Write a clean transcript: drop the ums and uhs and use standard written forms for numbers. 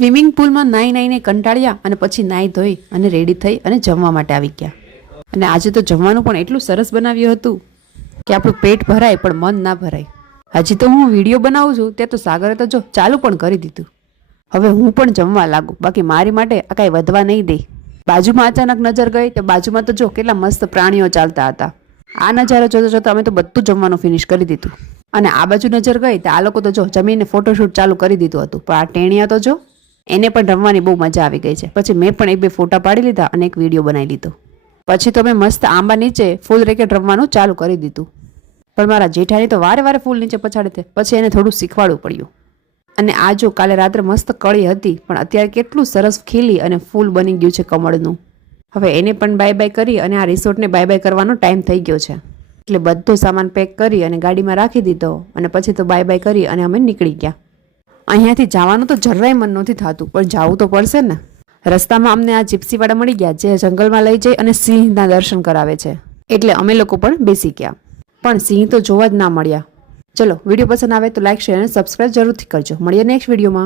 Swimming પુલમાં નાઈને કંટાળ્યા અને પછી નાહી ધોઈ અને રેડી થઈ અને જમવા માટે આવી ગયા. અને આજે તો જમવાનું પણ એટલું સરસ બનાવ્યું હતું કે આપણું પેટ ભરાય પણ મન ના ભરાય. હજી તો હું વિડીયો બનાવું છું ત્યાં તો સાગરે તો જો ચાલુ પણ કરી દીધું. હવે હું પણ જમવા લાગુ, બાકી મારી માટે આ કાંઈ વધવા નહીં દે. બાજુમાં અચાનક નજર ગઈ તો બાજુમાં તો જો કેટલા મસ્ત પ્રાણીઓ ચાલતા હતા. આ નજારો જોતા જોતા અમે તો બધું જમવાનું ફિનિશ કરી દીધું. અને આ બાજુ નજર ગઈ તો આ લોકો તો જો જમીને ફોટોશૂટ ચાલુ કરી દીધું હતું. પણ આ ટેણિયા તો જો એને પણ રમવાની બહુ મજા આવી ગઈ છે. પછી મેં પણ 1-2 ફોટા પાડી લીધા અને એક વિડીયો બનાવી લીધો. પછી તો મેં મસ્ત આંબા નીચે ફૂલ રેકેટ રમવાનું ચાલુ કરી દીધું. પણ મારા જેઠાણી તો વારે ફૂલ નીચે પછાડે છે. પછી એને થોડું શીખવાડવું પડ્યું. અને આ જો કાલે રાત્રે મસ્ત કળી હતી પણ અત્યારે કેટલું સરસ ખીલી અને ફૂલ બની ગયું છે કમળનું. હવે એને પણ બાય બાય કરી અને આ રિસોર્ટને બાય બાય કરવાનો ટાઈમ થઈ ગયો છે. એટલે બધો સામાન પેક કરી અને ગાડીમાં રાખી દીધો અને પછી તો બાય બાય કરી અને અમે નીકળી ગયા. અહીંયાથી જવાનું તો જરાય મન નથી થતું પણ જવું તો પડશે ને. રસ્તામાં અમને આ જીપ્સીવાળા મળી ગયા જે જંગલમાં લઈ જઈ અને સિંહના દર્શન કરાવે છે. એટલે અમે લોકો પણ બેસી ગયા. પણ સિંહ તો જોવા જ ના મળ્યા. ચલો, વિડીયો પસંદ આવે તો લાઈક, શેર અને સબસ્ક્રાઈબ જરૂરથી કરજો. મળીએ નેક્સ્ટ વિડીયોમાં.